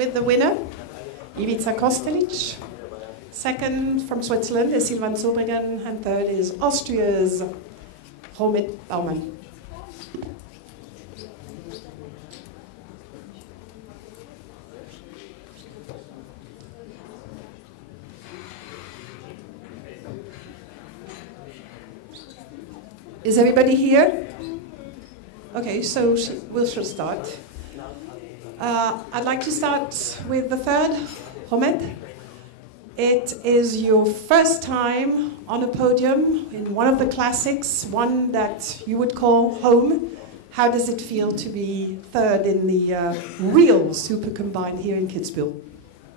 with the winner, Ivica Kostelic. Second from Switzerland is Silvan Zurbriggen, and third is Austria's Romet Baumann. Is everybody here? Okay, so we'll start. I'd like to start with the third, Romet. It is your first time on a podium in one of the classics, one that you would call home. How does it feel to be third in the real super combined here in Kitzbühel?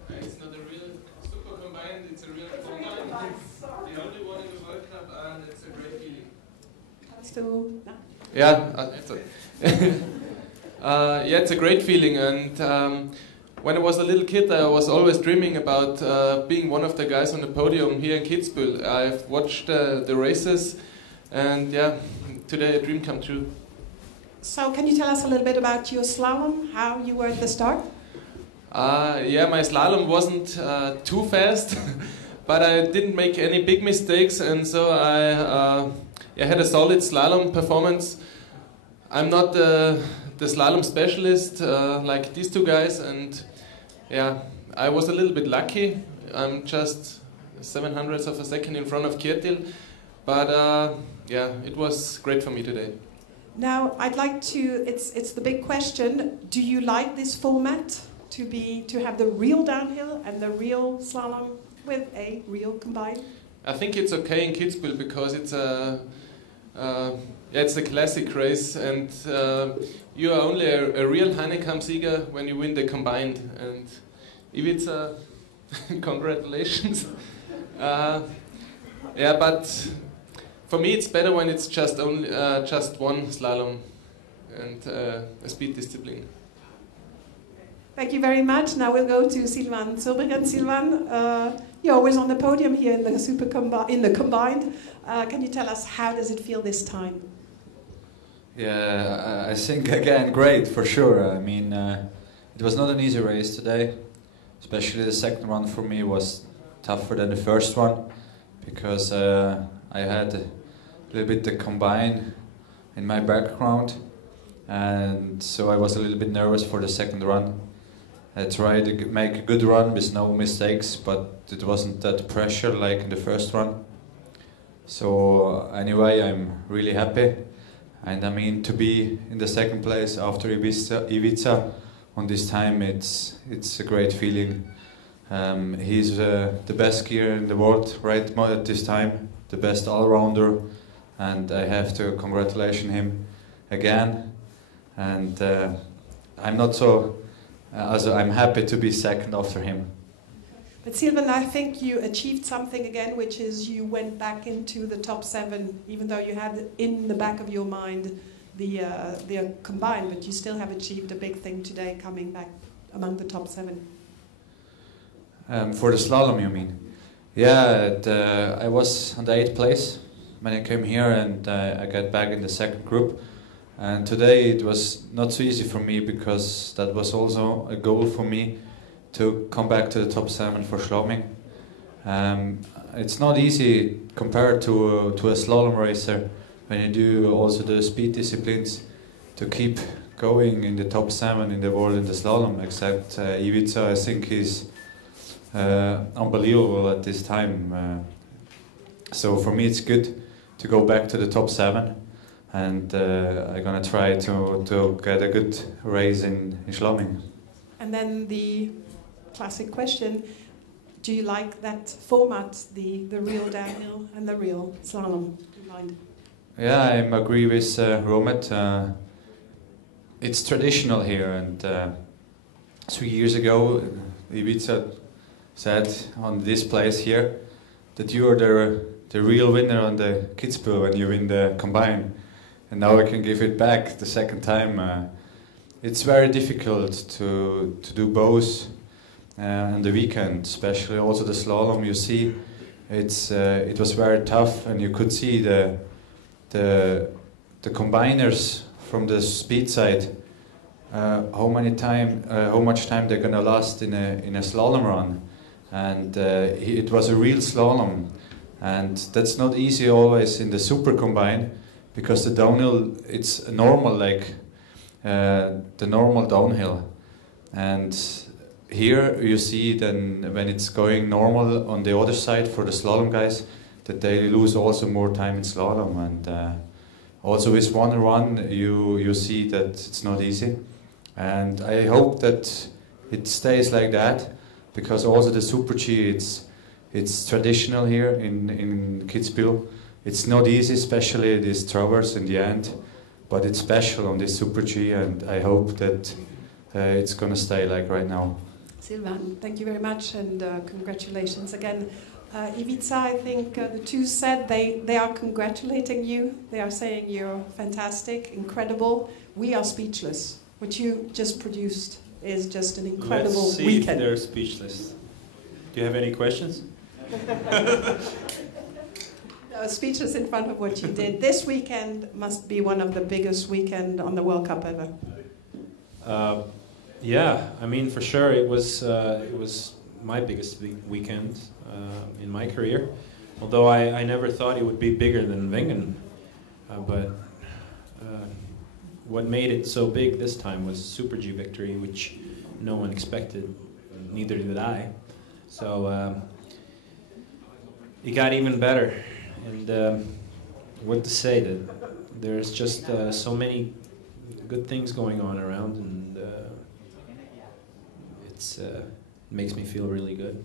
It's not a real super combined, it's a real combined. It's the only one in the World Cup, and it's a great feeling. Yeah, yeah, it's a great feeling, and when I was a little kid, I was always dreaming about being one of the guys on the podium here in Kitzbühel. I've watched the races, and yeah, today a dream come true. So can you tell us a little bit about your slalom, how you were at the start? Yeah, my slalom wasn't too fast, but I didn't make any big mistakes, and so I had a solid slalom performance. I'm not the slalom specialist like these two guys, and yeah, I was a little bit lucky. I'm just 700ths of a second in front of Kjetil, but yeah, it was great for me today. Now, I'd like to, it's the big question, do you like this format to have the real downhill and the real slalom with a real combined? I think it's okay in Kitzbühel because it's a classic race, and you are only a real Hanekamp-Sieger when you win the combined. And Ivica, congratulations. Yeah, but for me it's better when it's just one slalom and a speed discipline. Thank you very much. Now we'll go to Silvan Zurbriggen. Silvan, you're always on the podium here in the combined. Can you tell us how does it feel this time? Yeah, I think again great for sure. I mean, it was not an easy race today. Especially the second one for me was tougher than the first one because I had a little bit the combine in my background, and so I was a little bit nervous for the second run. I tried to make a good run with no mistakes, but it wasn't that pressure like in the first run. So anyway, I'm really happy, and I mean to be in the second place after Ivica on this time, it's a great feeling. He's the best skier in the world right at this time, the best all-rounder, and I have to congratulate him again. And I'm not so. I'm happy to be second after him. But Silvan, I think you achieved something again, which is you went back into the top 7, even though you had in the back of your mind the combined, but you still have achieved a big thing today, coming back among the top 7. For the slalom, you mean? Yeah, I was on the 8th place when I came here, and I got back in the second group. And today it was not so easy for me because that was also a goal for me to come back to the top 7 for slaloming. It's not easy compared to a slalom racer when you do also the speed disciplines to keep going in the top 7 in the world in the slalom. Except Ivica, I think he's unbelievable at this time. So for me it's good to go back to the top 7. And I'm gonna try to get a good race in slaloming. And then the classic question: do you like that format, the real downhill and the real slalom combined? Yeah, I agree with Romet. It's traditional here, and 3 years ago, Ivica said on this place here that you are the real winner on the Kitzbühel when you win the combine. And now I can give it back the second time. It's very difficult to do both on the weekend, especially also the slalom. You see, it was very tough, and you could see the combiners from the speed side how much time they're gonna last in a slalom run, and it was a real slalom, and that's not easy always in the super combine, because the downhill, it's normal, like the normal downhill, and here you see then when it's going normal on the other side for the slalom guys, that they lose also more time in slalom, and also with one run you see that it's not easy, and I hope that it stays like that, because also the Super G, it's traditional here in Kitzbühel. It's not easy, especially this traverse in the end, but it's special on this Super G, and I hope that it's gonna stay like right now. Silvan, thank you very much, and congratulations again. Ivica, I think the two said they are congratulating you. They are saying you're fantastic, incredible. We are speechless. What you just produced is just an incredible Let's see weekend. if they're speechless. Do you have any questions? No, speechless in front of what you did. This weekend must be one of the biggest weekend on the World Cup ever. Yeah, I mean, for sure, it was my biggest weekend in my career. Although I never thought it would be bigger than Wengen, but what made it so big this time was Super G victory, which no one expected, neither did I. So it got even better, and what to say, that there's just so many good things going on around, and it makes me feel really good.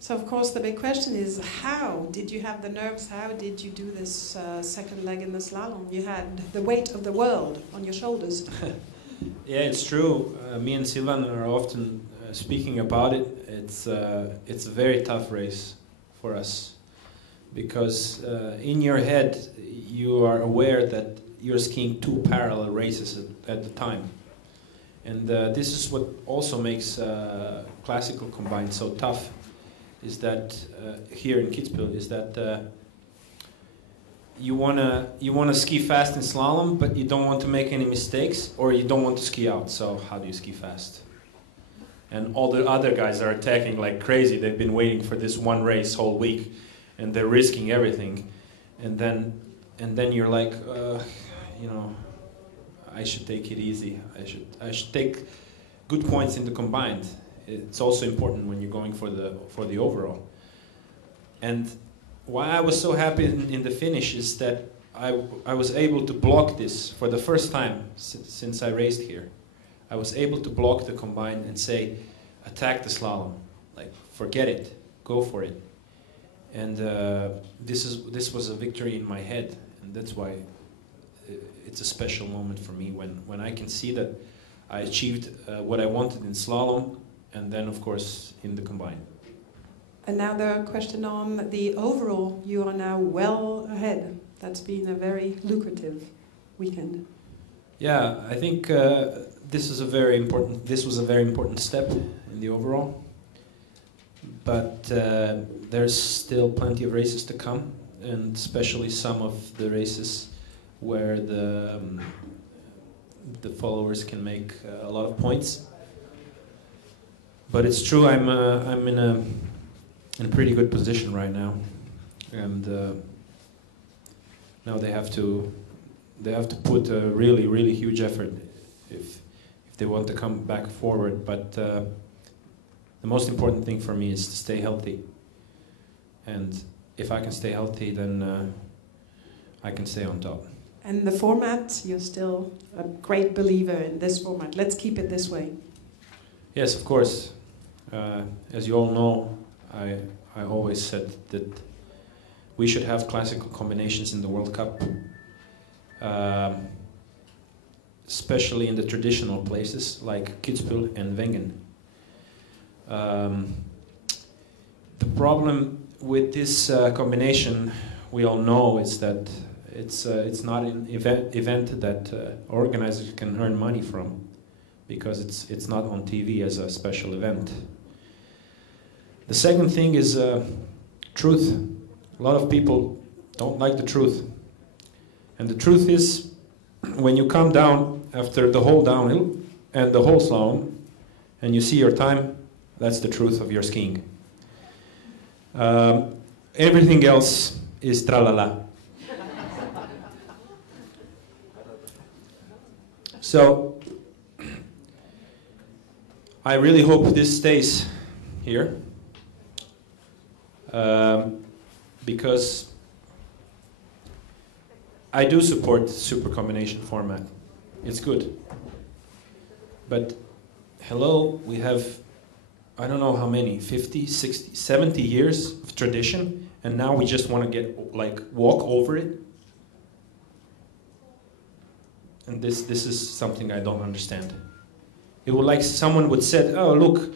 So of course the big question is, how did you have the nerves? How did you do this second leg in the slalom? You had the weight of the world on your shoulders. Yeah, it's true. Me and Silvan are often speaking about it. It's a very tough race for us, because in your head you are aware that you're skiing two parallel races at the time. And this is what also makes classical combine so tough, is that here in Kitzbühel, is that you wanna ski fast in slalom, but you don't want to make any mistakes, or you don't want to ski out. So how do you ski fast? And all the other guys are attacking like crazy. They've been waiting for this one race whole week, and they're risking everything. And then you're like, you know, I should take it easy. I should take good points in the combined. It's also important when you're going for the overall. And why I was so happy in the finish is that I was able to block this for the first time since I raced here. I was able to block the combined and say, attack the slalom, like forget it, go for it. And this was a victory in my head, and that's why it's a special moment for me when I can see that I achieved what I wanted in slalom, and then of course in the combined. And now the question on the overall, you are now well ahead. That's been a very lucrative weekend. Yeah, I think this was a very important step in the overall. But there's still plenty of races to come, and especially some of the races where the followers can make a lot of points. But it's true, I'm in a pretty good position right now, and now they have to put a really huge effort if they want to come back forward. But the most important thing for me is to stay healthy, and if I can stay healthy, then I can stay on top. And the format, you're still a great believer in this format. Let's keep it this way. Yes, of course. As you all know, I always said that we should have classical combinations in the World Cup, especially in the traditional places like Kitzbühel and Wengen. The problem with this combination, we all know, is that it's not an event that organizers can earn money from, because it's not on TV as a special event. The second thing is truth. A lot of people don't like the truth. And the truth is, when you come down after the whole downhill, and the whole slalom, and you see your time, that's the truth of your skiing. Everything else is tralala. So, I really hope this stays here, because I do support the super combination format. It's good. But hello, we have, I don't know how many, 50, 60, 70 years of tradition, and now we just want to get, like, walk over it. And this is something I don't understand. It would like someone would say, oh, look,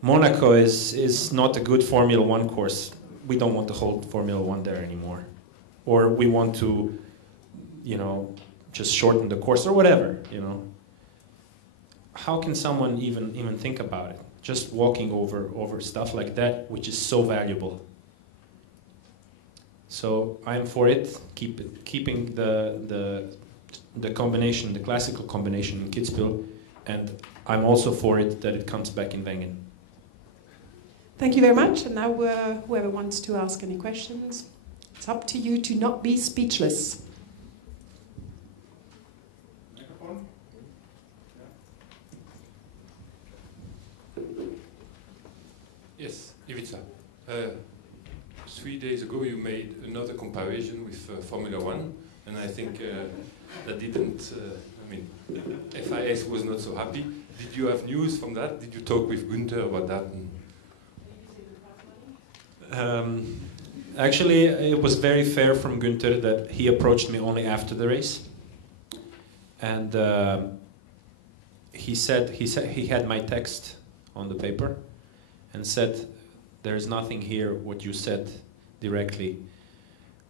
Monaco is not a good Formula One course. We don't want to hold Formula One there anymore. Or we want to, you know, just shorten the course or whatever, you know. How can someone even think about it? Just walking over stuff like that, which is so valuable. So I'm for it, keeping the combination, the classical combination in Kitzbühel, and I'm also for it that it comes back in Wengen. Thank you very much. And now whoever wants to ask any questions, it's up to you to not be speechless. Microphone? Yes, Ivica. 3 days ago you made another comparison with Formula One, and I think that didn't, I mean, FIS was not so happy. Did you have news from that? Did you talk with Günther about that? Actually, it was very fair from Günther that he approached me only after the race, and he said he had my text on the paper, and said, "There is nothing here what you said directly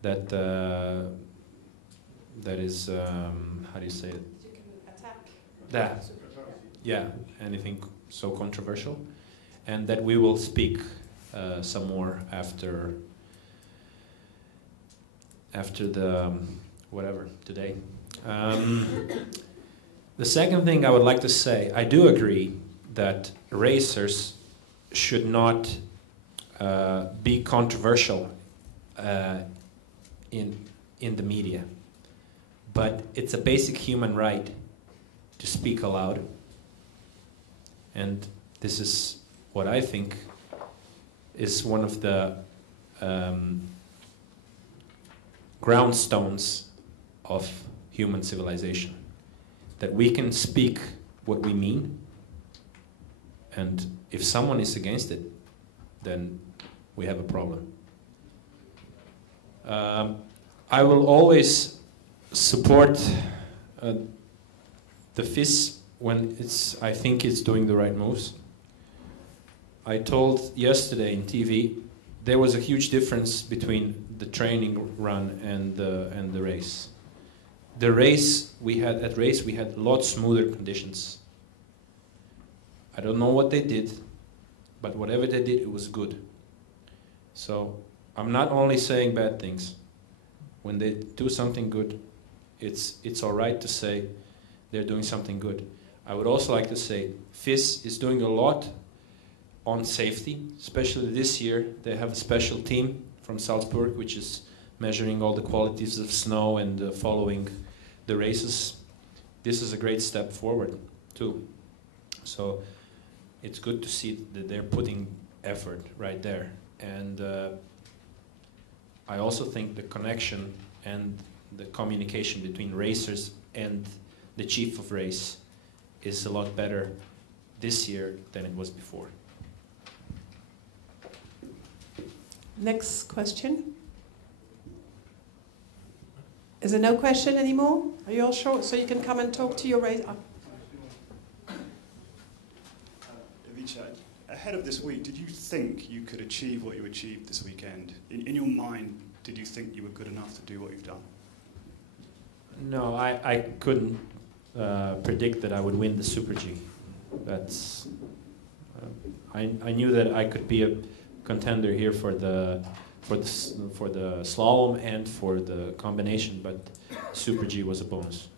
that that is how do you say it? You can attack. That, yeah, anything so controversial, and that we will speak some more after the whatever today." The second thing I would like to say, I do agree that racers should not be controversial in the media, but it's a basic human right to speak aloud, and this is what I think is one of the groundstones of human civilization, that we can speak what we mean, and if someone is against it, then we have a problem. I will always support the FIS when I think it's doing the right moves. I told yesterday in TV there was a huge difference between the training run and the race. The race we had a lot smoother conditions. I don't know what they did, but whatever they did, it was good. So I'm not only saying bad things. When they do something good, it's all right to say they're doing something good. I would also like to say FIS is doing a lot on safety, especially this year. They have a special team from Salzburg which is measuring all the qualities of snow and following the races. This is a great step forward too. So it's good to see that they're putting effort right there. And I also think the connection and the communication between racers and the chief of race is a lot better this year than it was before. Next question. Is there no question anymore? Are you all sure? So you can come and talk to your race. Ivica, ahead of this week, did you think you could achieve what you achieved this weekend? In your mind, did you think you were good enough to do what you've done? No, I couldn't predict that I would win the Super G. That's I knew that I could be a contender here for the slalom and for the combination, but Super G was a bonus.